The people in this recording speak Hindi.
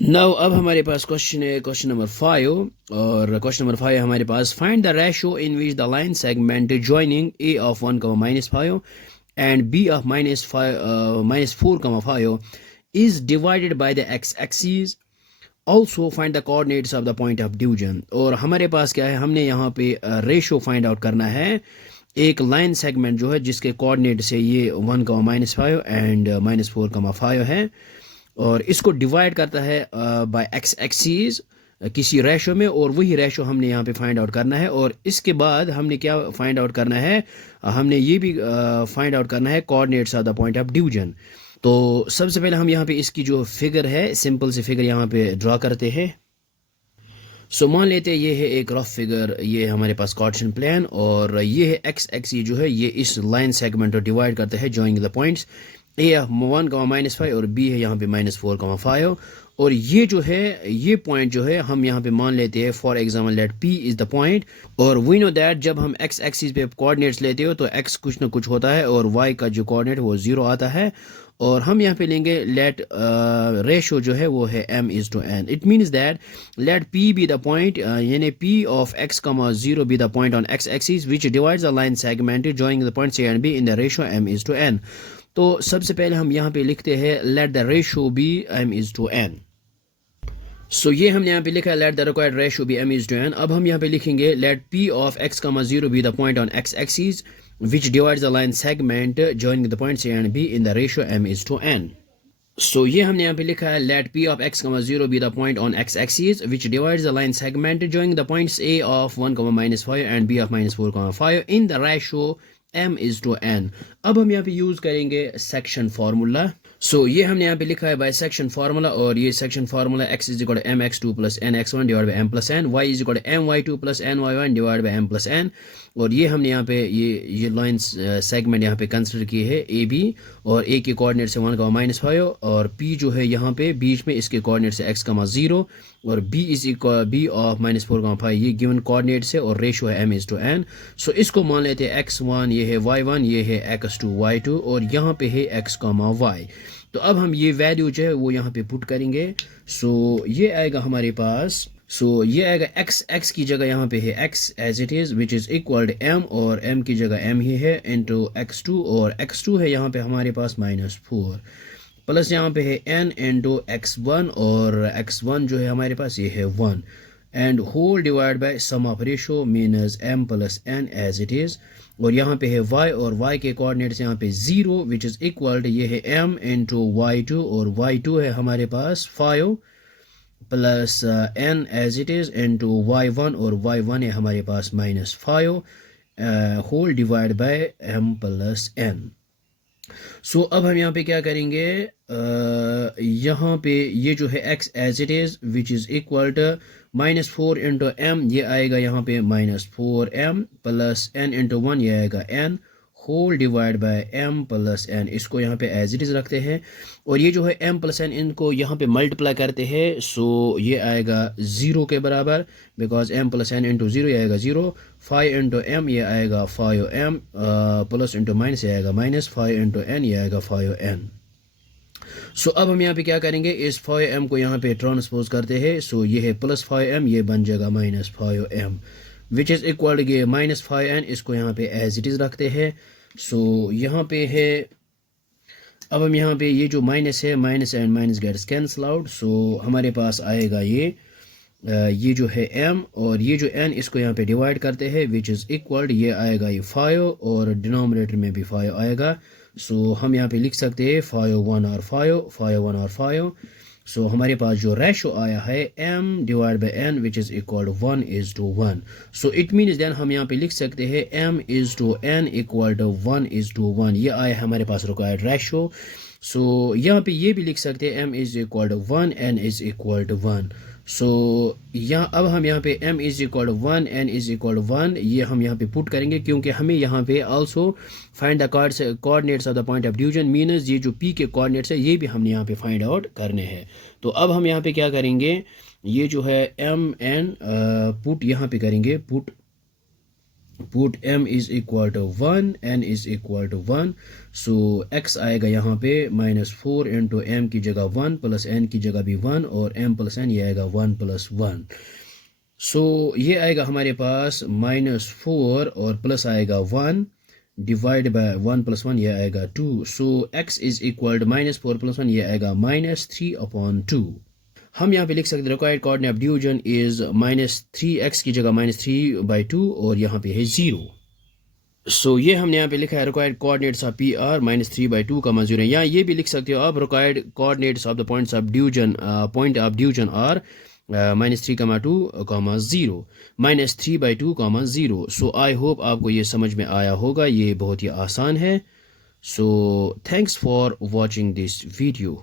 नाउ अब हमारे पास क्वेश्चन है क्वेश्चन नंबर 5 और क्वेश्चन नंबर 5 हमारे पास find the ratio in which the line segment joining A of 1 -5 and b of -4 5 is divided by the x-axis. Also find the coordinates of the point of division. और हमारे पास क्या है, हमने यहाँ पे रेशो फाइंड आउट करना है एक लाइन सेगमेंट जो है जिसके कोऑर्डिनेट से ये 1 -5 एंड -4 है और इसको डिवाइड करता है बाय एक्स एक्सीज किसी रेशो में, और वही रेशो हमने यहाँ पे फाइंड आउट करना है। और इसके बाद हमने क्या फाइंड आउट करना है, हमने ये भी फाइंड आउट करना है coordinates of the point of division. तो सबसे पहले हम यहाँ पे इसकी जो फिगर है, सिंपल सी फिगर यहाँ पे ड्रा करते हैं। सो मान लेते हैं ये है एक रफ फिगर, ये हमारे पास कार्टेशियन प्लान, और ये है एक्स एक्स जो है ये इस लाइन सेगमेंट को डिवाइड करते हैं जॉइंग द पॉइंट्स ए 1 -5 और बी है यहाँ पे -4 5। और ये जो है ये पॉइंट जो है हम यहाँ पे मान लेते हैं for example let p is the point. और वी नो दैट जब हम एक्स एक्सिस पे कोऑर्डिनेट्स लेते हो तो एक्स कुछ ना कुछ होता है और वाई का जो कोऑर्डिनेट वो 0 आता है। और हम यहाँ पे लेंगे लेट रेशो जो है वो है m/n। It means that let p be the point, यानी p of x, 0 be the point on x axis which divides the line segment joining the point c and b in the ratio m/n। तो सबसे पहले हम यहाँ पे लिखते हैं let the ratio be m/n। So ये हमने यहाँ पे लिखा है let the required ratio be m/n। अब हम यहाँ पे लिखेंगे late p of x, 0 be the point on x axis which divides the line segment joining the points A and B in the ratio m/n. So ये हमने यहाँ पे लिखा है let p of x, 0 be the point on x axis which divides the line segment joining the points A of 1, -5 and B of -4 5 in the ratio m/n. अब हम यहाँ पे यूज करेंगे सेक्शन फार्मूला। सो ये हमने यहाँ पे लिखा है बाय सेक्शन फार्मूला, और ये section formula x is equal to mx2 plus nx1 divide by m plus n, y is equal to my2 plus ny1 divide by m plus n। और ये हमने यहाँ पे ये लाइन सेगमेंट यहाँ पे कंसिडर की है ए बी, और ए के कोऑर्डिनेट से 1, -5 और p जो है यहाँ पे बीच में इसके कोऑर्डिनेट से x, 0 और b is equal b of -4 5 ये गिवन कोऑर्डिनेट से और रेशो है m/n। सो इसको मान लेते हैं x1 ये है y1 ये है x2 y2 और यहाँ पे है x, y। तो अब हम ये वैल्यू जो है वो यहाँ पे पुट करेंगे। सो ये आएगा हमारे पास, ये आएगा x की जगह यहाँ पे है x as it is which is equal to m, और m की जगह m ही है इंटू x2, और x2 है यहाँ पे हमारे पास -4 प्लस यहाँ पे है n इंटू x1, और x1 जो है हमारे पास ये है 1 and whole divide by sum of ratio minus m plus n as it is. और यहाँ पे है y, और y के कोऑर्डिनेट्स यहाँ पे 0 विच इज़ इक्वल टू ये है m इंटू y2, और y2 है हमारे पास 5 plus n as it is into y1, और y1 है हमारे पास -5 whole divide by m plus n। So अब हम यहाँ पे क्या करेंगे, यहाँ पे ये जो है x as it is which is equal to -4 into m, ये आएगा यहाँ पे -4m प्लस n इंटू 1 ये आएगा n whole divide by m plus n। इसको यहाँ पे एज इट इज़ रखते हैं, और ये जो है m प्लस n इनको यहाँ पे मल्टीप्लाई करते हैं। सो ये आएगा 0 के बराबर, because m plus n into 0 ये आएगा 0, 5 इंटू m ये आएगा 5m प्लस इंटू माइनस ये आएगा -5 इंटू n ये आएगा 5n। सो अब हम यहाँ पे क्या करेंगे, इस 5m को यहाँ पे ट्रांसपोज करते हैं। सो ये है प्लस 5m ये बन जाएगा -5m which is equal to -5n, इसको यहाँ पे एज इट इज़ रखते हैं। सो यहाँ पे है, अब हम यहाँ पे ये जो माइनस है minus and minus gets cancel out. So हमारे पास आएगा ये जो है m, और ये जो n इसको यहाँ पे डिवाइड करते हैं विच इज़ इक्वल, ये आएगा ये 5 और डिनोमिनेटर में भी 5 आएगा। सो हम यहाँ पे लिख सकते हैं 5 1 और 5। सो हमारे पास जो रेशो आया है m divide by n which is equal 1:1। So it means then हम यहाँ पे लिख सकते हैं m/n इक्वल टू 1:1। ये आया हमारे पास रिक्वायर्ड रेशो। सो यहाँ पे ये भी लिख सकते हैं m is equal to 1 n is equal to 1। So यहाँ अब हम यहाँ पे m is equal to 1 n is equal to 1 ये हम यहाँ पे पुट करेंगे, क्योंकि हमें यहाँ पे also find the coordinates of the point of division मीनस ये जो p के कोऑर्डिनेट्स है ये भी हमने यहाँ पे फाइंड आउट करने हैं। तो अब हम यहाँ पे क्या करेंगे, ये जो है m n पुट यहाँ पे करेंगे put put m is equal to 1, n is equal to 1, so x आएगा यहाँ पे -4 इंटू m की जगह 1 प्लस n की जगह भी 1 और m प्लस n ये आएगा 1 प्लस 1, सो ये आएगा हमारे पास -4 और प्लस आएगा 1 डिवाइड बाय 1 प्लस 1 ये आएगा 2, so x is equal to -4 plus 1 ये आएगा -3/2। हम यहाँ पे लिख सकते हैं required coordinate of division is -3x की जगह -3/2 और यहाँ पे है 0, सो ये हमने यहाँ पे लिखा है required coordinates of P R -3/2 का 0 है। यहाँ ये भी लिख सकते हो आप required coordinates of the points of division are -3, 2, 0, -3/2, 0, so I hope आपको ये समझ में आया होगा, ये बहुत ही आसान है। So thanks for watching this video.